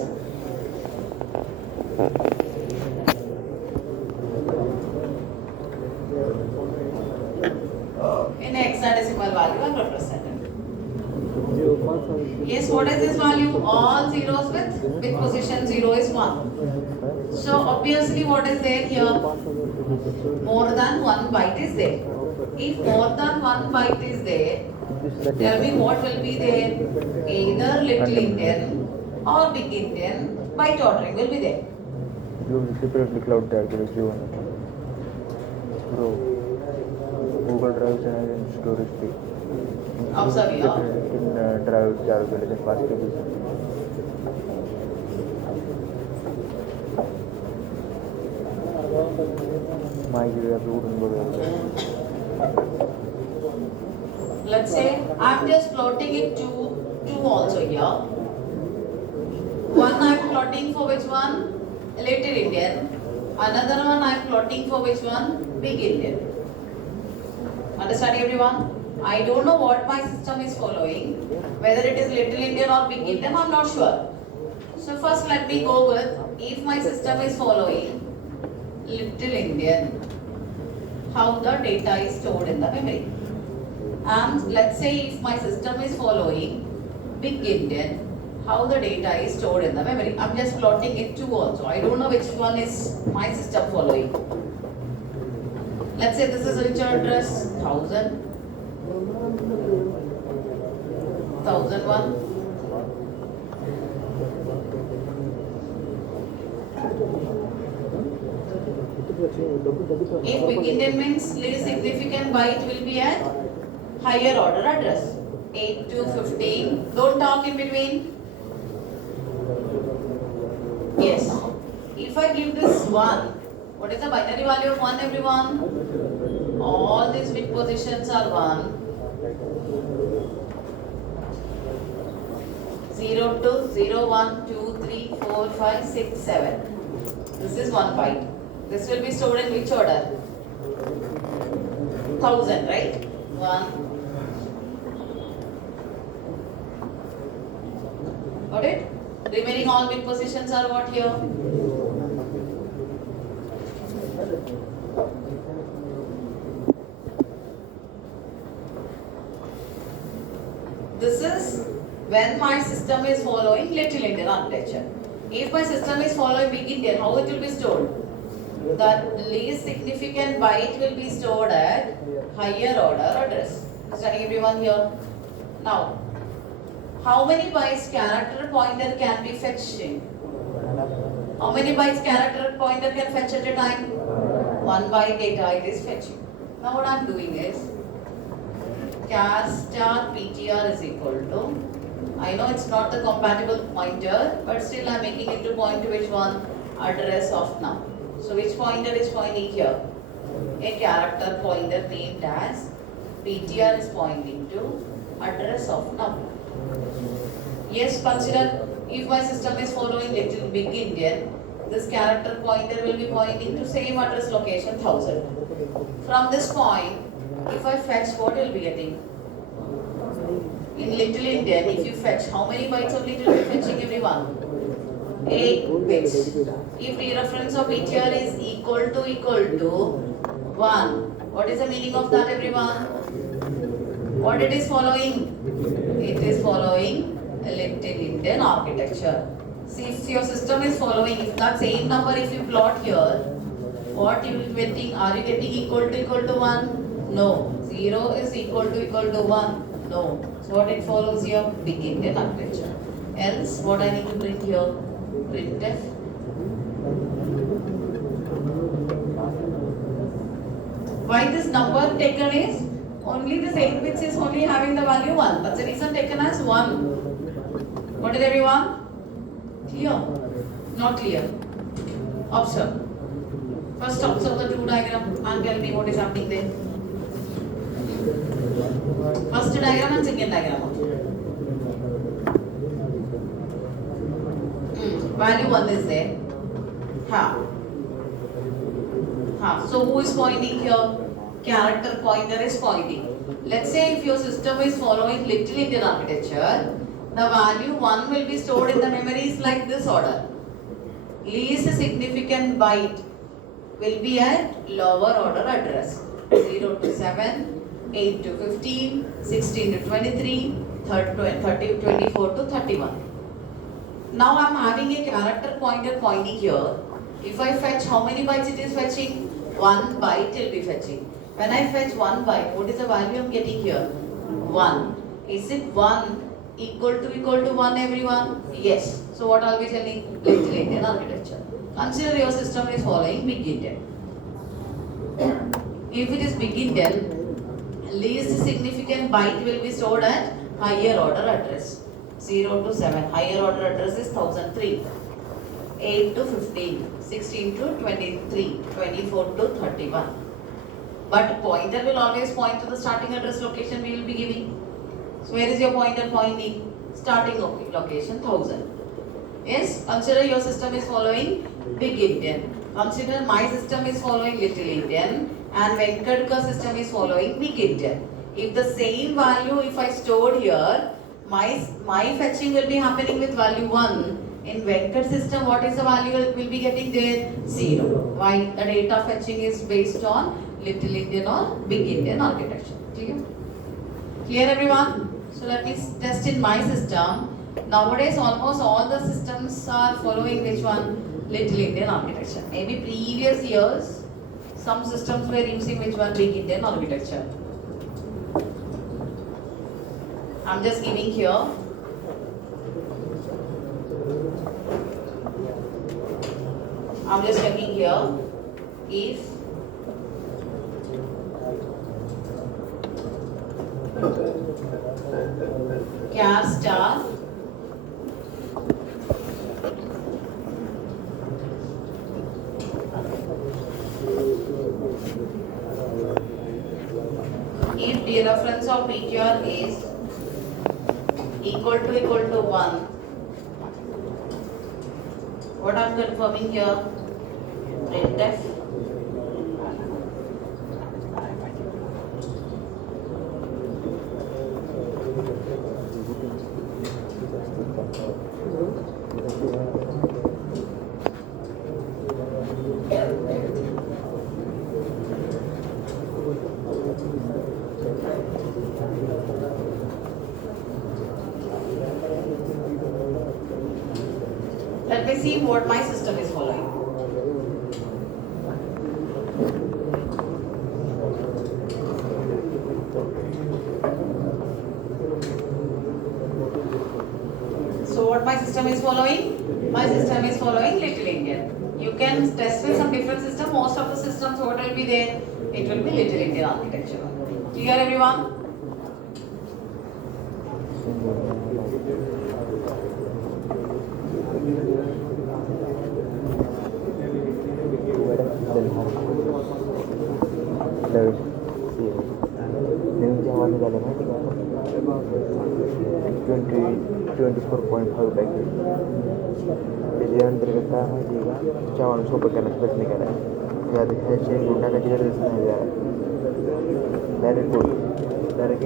in hexadecimal value I am representing. Yes, what is this value? All zeros with position 0 is 1. So obviously what is there here? More than 1 byte is there. If more than 1 byte is there, tell me what will be there? Either Little Indian or Big Indian byte ordering will be there. You separately cloud tag is you Bro, Google Drive and storage fee. Observe here. In drive charge will be fast KB. My Let's say I'm just plotting it to 2 also here. One I'm plotting for which one? Little Indian. Another one I'm plotting for which one? Big Indian. Understand everyone? I don't know what my system is following. Whether it is Little Indian or Big Indian, I'm not sure. So first let me go with, if my system is following Little Indian, how the data is stored in the memory. And let's say if my system is following Big Indian, how the data is stored in the memory. I'm just plotting it too also. I don't know which one is my system following. Let's say this is which address? 1000, 1001. If Big Indian means least significant byte will be at higher order address. 8 to 15. Don't talk in between. Yes. If I give this 1, what is the binary value of 1 everyone? All these bit positions are 1. 0 to 0, 1, 2, 3, 4, 5, 6, 7. This is 1 byte. This will be stored in which order? 1000, right? 1. Got it? Remaining all bit positions are what here? This is when my system is following Little Indian architecture. If my system is following Big Indian, how it will be stored? The least significant byte will be stored at higher order address. Understanding everyone here? Now, how many bytes character pointer can be fetching? How many bytes character pointer can fetch at a time? 1 byte data it is fetching. Now what I am doing is char star ptr is equal to, I know it's not the compatible pointer, but still I am making it to point to which one? Address of now. So which pointer is pointing here? A character pointer named as ptr is pointing to address of now. Yes, consider if my system is following Little Big Indian, this character pointer will be pointing to same address location 1000. From this point, if I fetch, what will be getting? In Little Indian, if you fetch, how many bytes of Little will be fetching everyone? 8 bits. If the reference of ptr is equal to 1, what is the meaning of that everyone? What it is following? It is following a Little Indian architecture. See, if your system is following, if that same number if you plot here, what you will be getting? Are you getting equal to 1? No. 0 is equal to 1? No. So what it follows here? Big Indian architecture. Else, what I need to bring here? Printf. Why this number taken is? Only this 8 bits is only having the value 1. That's the reason taken as 1. Got it everyone? Clear? Not clear. Observe. First observe the two diagram and tell me what is happening there. First diagram and second diagram. Value 1 is there. So who is pointing here? Character pointer is pointing. Let's say if your system is following Little Indian architecture, the value 1 will be stored in the memories like this order. Least significant byte will be at lower order address. 0 to 7, 8 to 15, 16 to 23, 24 to 31. Now I am having a character pointer pointing here. If I fetch, how many bytes it is fetching? 1 byte it will be fetching. When I fetch 1 byte, what is the value I am getting here? 1. Is it 1 equal to 1 everyone? Yes. So what I will be telling? Little Indian architecture. Consider your system is following Big Indian. If it is Big Indian, least significant byte will be stored at higher order address. 0 to 7. Higher order address is 1003. 8 to 15. 16 to 23. 24 to 31. But pointer will always point to the starting address location we will be giving. So where is your pointer pointing? Starting location 1000. Yes, consider your system is following Big Indian. Consider my system is following Little Indian and Venkatka system is following Big Indian. If the same value if I stored here, my fetching will be happening with value 1. In Venkat system, what is the value will be getting there? 0. Why? The data fetching is based on Little Indian or Big Indian architecture. Clear? Clear everyone? So let me test in my system. Nowadays almost all the systems are following which one? Little Indian architecture. Maybe previous years some systems were using which one? Big Indian architecture. I'm just giving here. I'm just checking here if char star if the reference of ptr is equal to 1, what I'm confirming here? Printf Let me see what my system is following. So what my system is following? My system is following Little Indian. You can test with some different system. Most of the systems, what will be there? It will be Little Indian architecture. Clear everyone? Twenty 24.5 package त्याच्या अंतर्गत काय माहिती आहे का चव्हाण सोपं करण्याचा प्रयत्न केला आहे त्यात ह्याचे गुण टाकायची गरज नाही डायरेक्ट बोल डायरेक्ट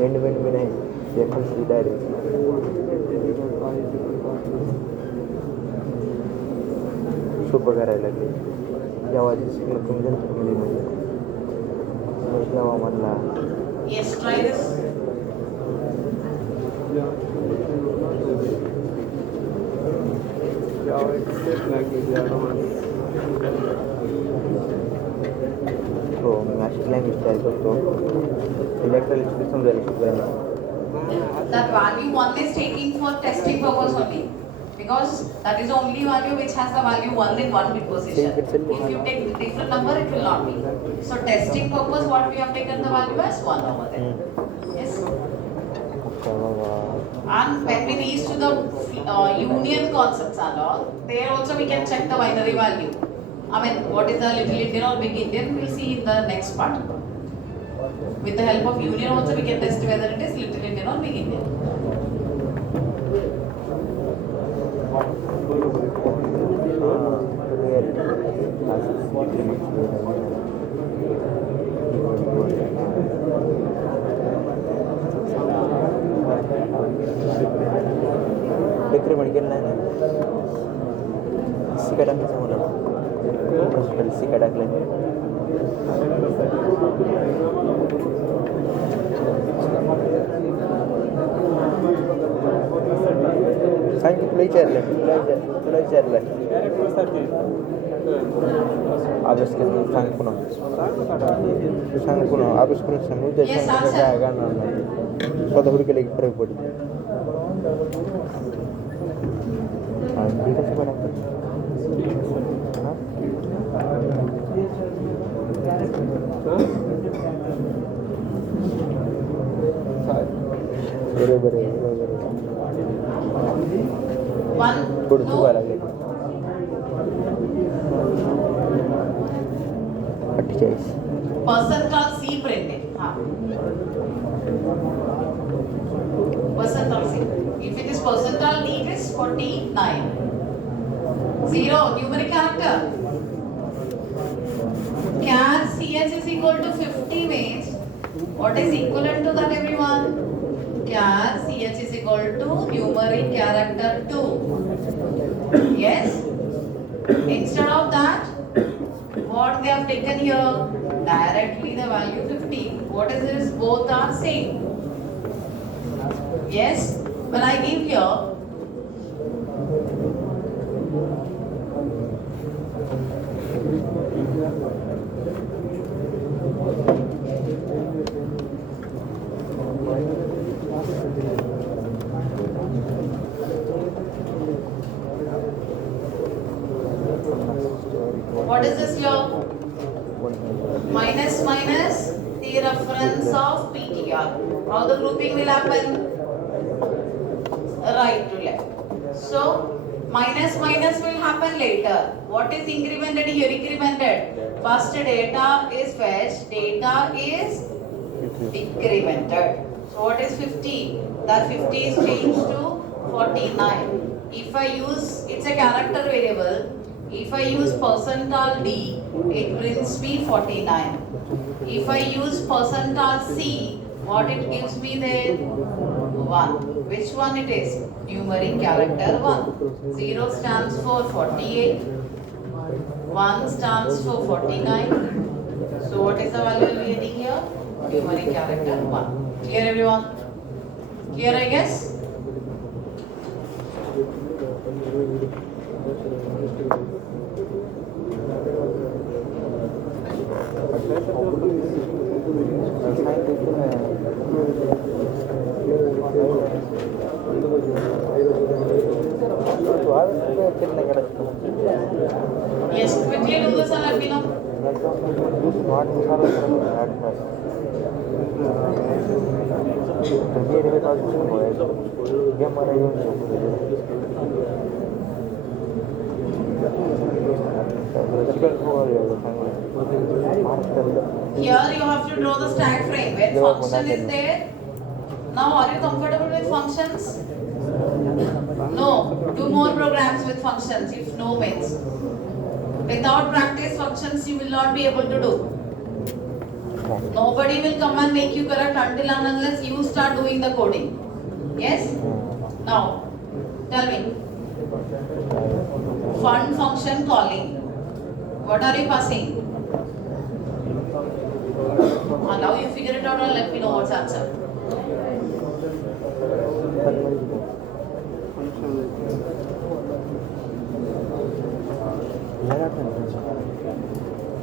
एंडमेंट मी नाही ते फसली डायरेक्ट सोपं करायला लागले जेव्हा शिकलं कमी झालं म्हणजे जेव्हा म्हणला Yes, try this. हो मी अशीच लँग्वेज तयार करतो इलेक्ट्रॉनिक्स समजायला शिकवायला That value 1 is taking for testing purpose only. Because that is the only value which has the value 1 in one bit position. If you take the different number, it will not be. So testing purpose, what we have taken the value as 1 over there. Yes. And when we reach to the union concepts and all, there also we can check the binary value. I mean, what is the Little Indian or Big Indian? We'll see in the next part. With the help of union also we can test whether it is Little Indian or Big Indian. Decrement केलं नाही ना सिका टाकलं मला सिका टाकलं सांग तुला विचारलं तुला विचारलं अभ्यास करून सांग पुन्हा सांग पुन्हा अभ्यास करून सांग उद्या सांग काय करणार नाही स्वतः पुढे केलं की फरक पडतो आणि कसं पडतं बरोबर आहे बरोबर आहे पुढे चुका लागले 48 Percentile C printed. Percentile C. If it is percentile D, it is 49. 0 numeric character. Char CH is equal to 50 means what is equivalent to that everyone? Char CH is equal to numeric character 2. Yes? Instead of that, what they have taken here? Directly the value 50. What is this? Both are same. Yes? When I give here, what is this here? Minus minus the reference of PTR. How the grouping will happen? Right to left. So minus minus will happen later. What is incremented here? Incremented. First data is fetched, data is decremented. So what is 50? That 50 is changed to 49. If I use, it's a character variable. If I use percentile D, it brings me 49. If I use percentile C, what it gives me there? 1. Which one it is? Numeric character 1. 0 stands for 48. 1 stands for 49. So what is the value we are getting here? Numeric character 1. Clear everyone? Clear I guess? Yes, quickly do this and let me know. Here you have to draw the stack frame where function is there. Now are you comfortable with functions? No. Do more programs with functions if no means. Without practice functions you will not be able to do. Nobody will come and make you correct until and unless you start doing the coding. Yes? Now, tell me. Fund function calling. What are you passing? Now you figure it out and let me know what's answer.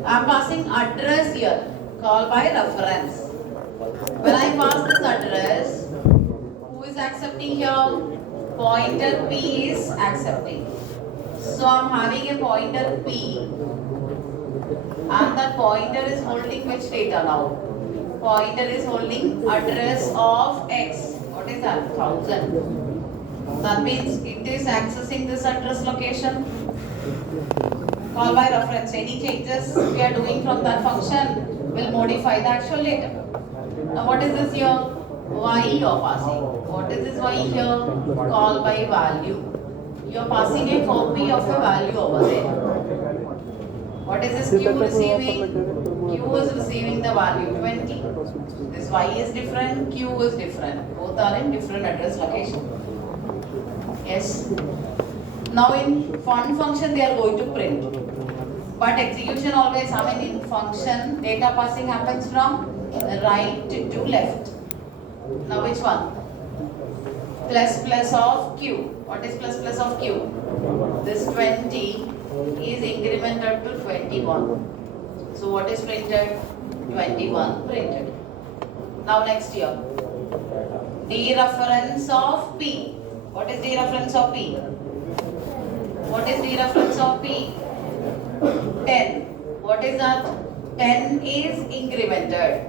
I am passing address here. Call by reference. When I pass this address, who is accepting here? Pointer P is accepting. So I am having a pointer P. And that pointer is holding which data now? Pointer is holding address of X. What is that? 1000. That means it is accessing this address location. Call by reference. Any changes we are doing from that function will modify the actual data. Now what is this here? Y you are passing. What is this Y here? Call by value. You are passing a copy of a value over there. What is this Q receiving? Q is receiving the value 20. This Y is different, Q is different. Both are in different address location. Yes. Now in fund function they are going to print. But execution always, in function data passing happens from right to left. Now which one? Plus plus of Q. What is plus plus of Q? This 20 is incremented to 21. So what is printed? 21 printed. Now next here. Dereference of P. What is dereference of P? What is dereference of P? 10. What is that? 10 is incremented.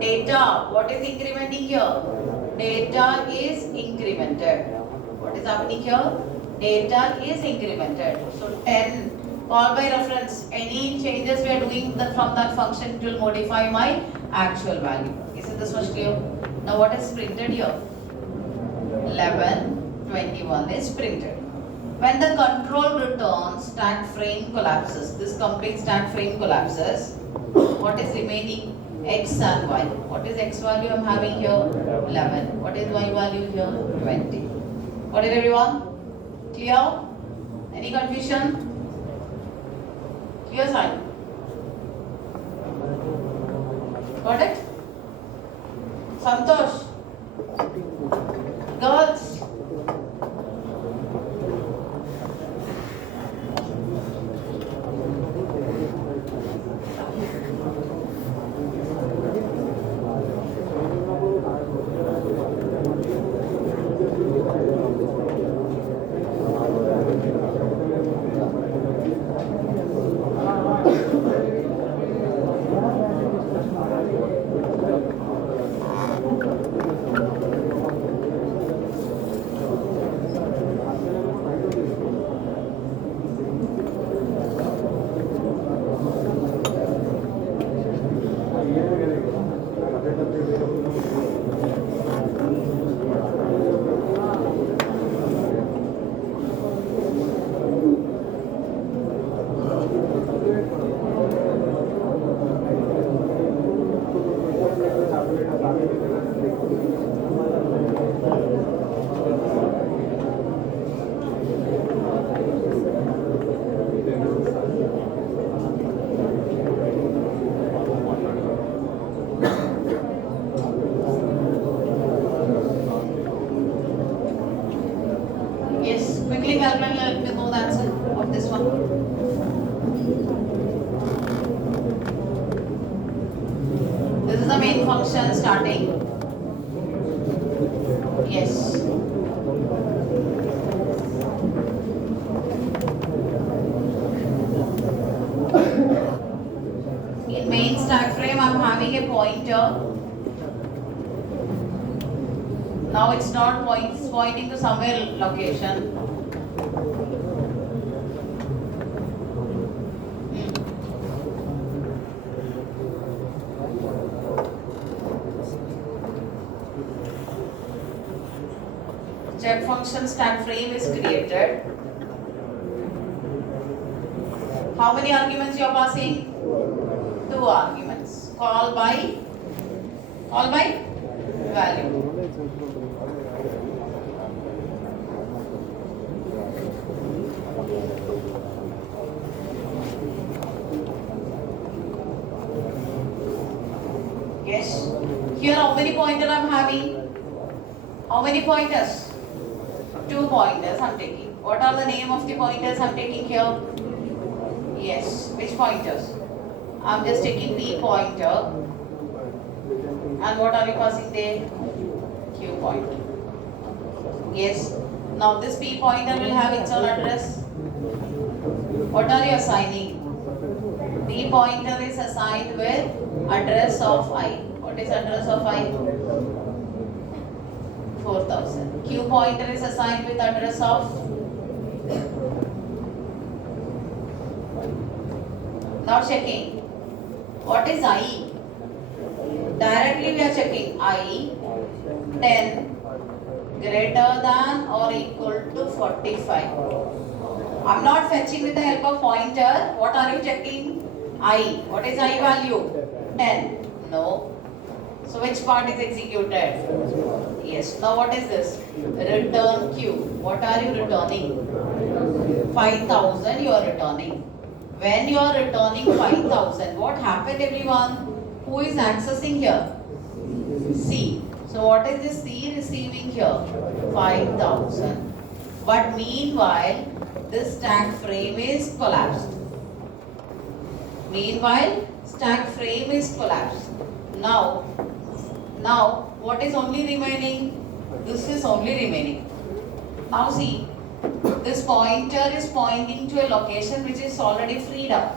Data. What is incrementing here? Data is incremented. What is happening here? Data is incremented. So 10. Call by reference. Any changes we are doing from that function, it will modify my actual value. Isn't this much clear? Now what is printed here? 11, 21 is printed. When the control returns, stack frame collapses. This complete stack frame collapses. What is remaining? X and Y. What is X value I am having here? 11. What is Y value here? 20. Got it everyone? Clear? Any confusion? Clear sign? Got it? Santosh? Girls? let me know the answer of this one. This is the main function starting. Yes. In main stack frame, I'm having a pointer. Now it's not it's pointing to somewhere location. Check function stack frame is created. How many arguments you are passing? 2 arguments. Call by value. Yes. Here how many pointers I'm having? How many pointers? 2 pointers I'm taking. What are the name of the pointers I'm taking here? Yes. Which pointers? I'm just taking P pointer. And what are you passing there? Q pointer. Yes. Now this P pointer will have its own address. What are you assigning? P pointer is assigned with address of I. What is address of I? 4000. Q pointer is assigned with address of. Now checking. What is I? Directly we are checking I 10 greater than or equal to 45. I'm not fetching with the help of pointer. What are you checking? I. What is I value? 10. No. So which part is executed? Yes. Now what is this? Return Q. What are you returning? 5000 you are returning. When you are returning 5000, what happened everyone? Who is accessing here? C. So what is this C receiving here? 5000. But meanwhile, this stack frame is collapsed. Meanwhile, stack frame is collapsed. Now, what is only remaining? This is only remaining. Now see, this pointer is pointing to a location which is already freed up.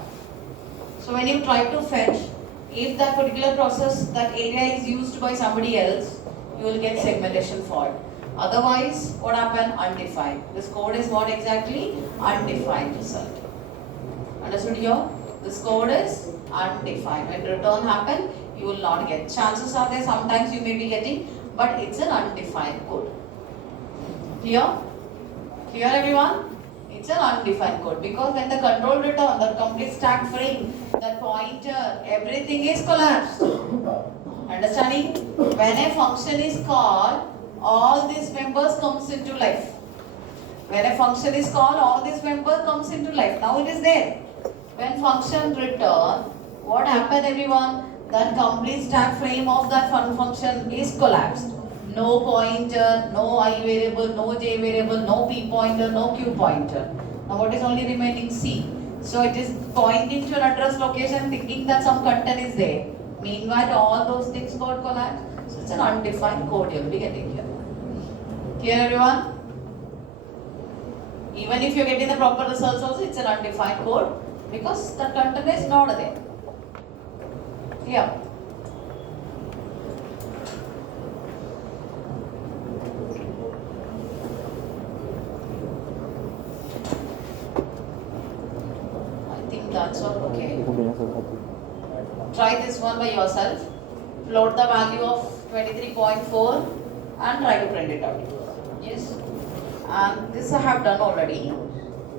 So when you try to fetch, if that particular process, that area is used by somebody else, you will get segmentation fault. Otherwise, what happened? Undefined. This code is what exactly? Undefined result. Understood here? This code is undefined. When return happen, you will not get. Chances are there sometimes you may be getting, but it's an undefined code. Clear? Clear everyone? It's an undefined code because when the control return, the complete stack frame, the pointer, everything is collapsed. Understanding? When a function is called, all these members comes into life. When a function is called, all these members comes into life. Now it is there. When function return, what happened everyone? That complete stack frame of that function is collapsed. No pointer, no I variable, no j variable, no p pointer, no q pointer. Now what is only remaining? C. So it is pointing to an address location thinking that some content is there. Meanwhile all those things got collapsed. So it's an undefined code you will be getting here. Clear everyone? Even if you are getting the proper results also, it's an undefined code because the content is not there. Clear? That's all okay. Try this one by yourself. Float the value of 23.4 and try to print it out. Yes. And this I have done already.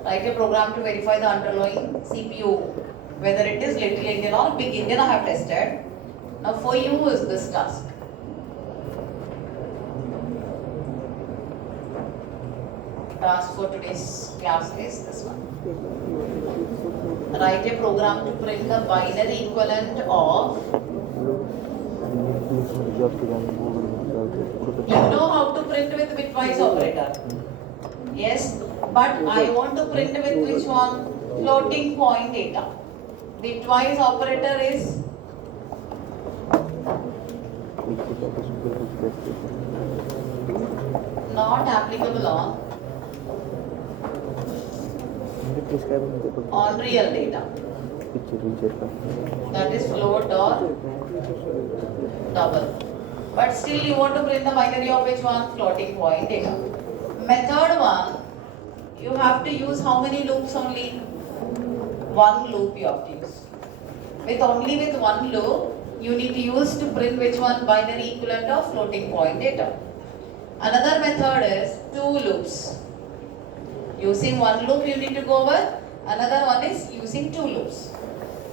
Write a program to verify the underlying CPU, whether it is Little Indian or Big Indian I have tested. Now for you is this task. Task for today's class is this one. Write a program to print the binary equivalent of. You know how to print with bitwise operator. Yes, But I want to print with which one? Floating point data. The twice operator is not applicable on real data. That is float or double. But still you want to print the binary of which one? Floating point data. Method 1, you have to use how many loops only? One loop you have to use. With one loop, you need to use to print which one? Binary equivalent of floating point data. Another method is 2 loops. Using one loop you need to go with. Another one is using 2 loops.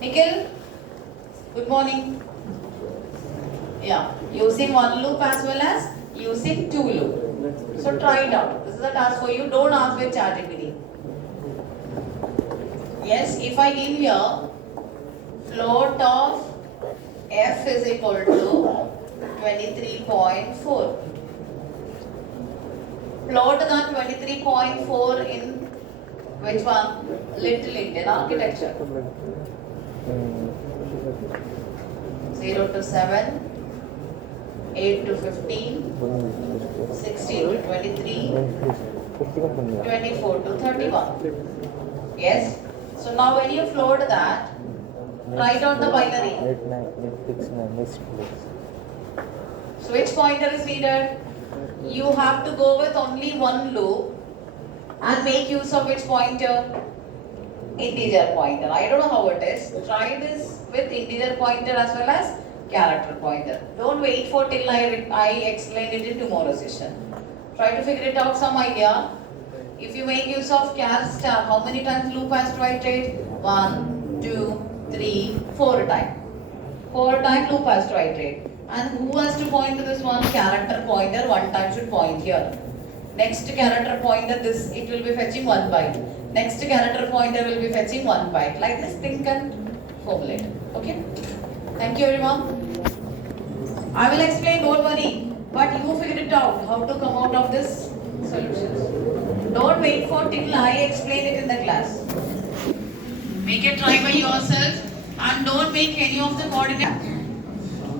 Nikhil, good morning. Yeah, using one loop as well as using 2 loop. So try it out. This is a task for you. Don't ask with ChatGPT. Yes, if I give here float of f is equal to 23.4. Plot that 23.4 in which one? Little Indian architecture. 0 to 7, 8 to 15, 16 to 23, 24 to 31. Yes? So now when you float that, write out the binary. So which pointer is needed? You have to go with only one loop and make use of which pointer? Integer pointer. I don't know how it is. Try this with integer pointer as well as character pointer. Don't wait for till I explain it in tomorrow's session. Try to figure it out some idea. If you make use of char star, how many times loop has to iterate? 1, 2, 3, 4 times. 4 times loop has to iterate. And who has to point to this one? Character pointer 1 time should point here. Next character pointer, this it will be fetching 1 byte. Next character pointer will be fetching 1 byte. Like this, think and formulate. Okay? Thank you everyone. I will explain, don't worry. But you figure it out, how to come out of this solutions. Don't wait for till I explain it in the class. Make a try by yourself and don't make any of the coordinates.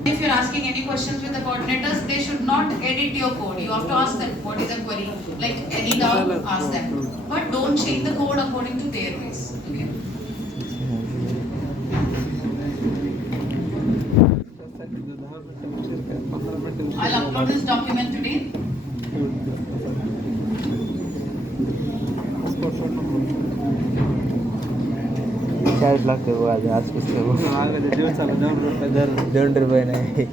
If you're asking any questions with the coordinators, they should not edit your code. You have to ask them what is the query. Like any doubt, ask them. But don't change the code according to their ways. Okay? I'll upload this document today. Charge लागते वो आज किसके वो 2 रुपये नहीं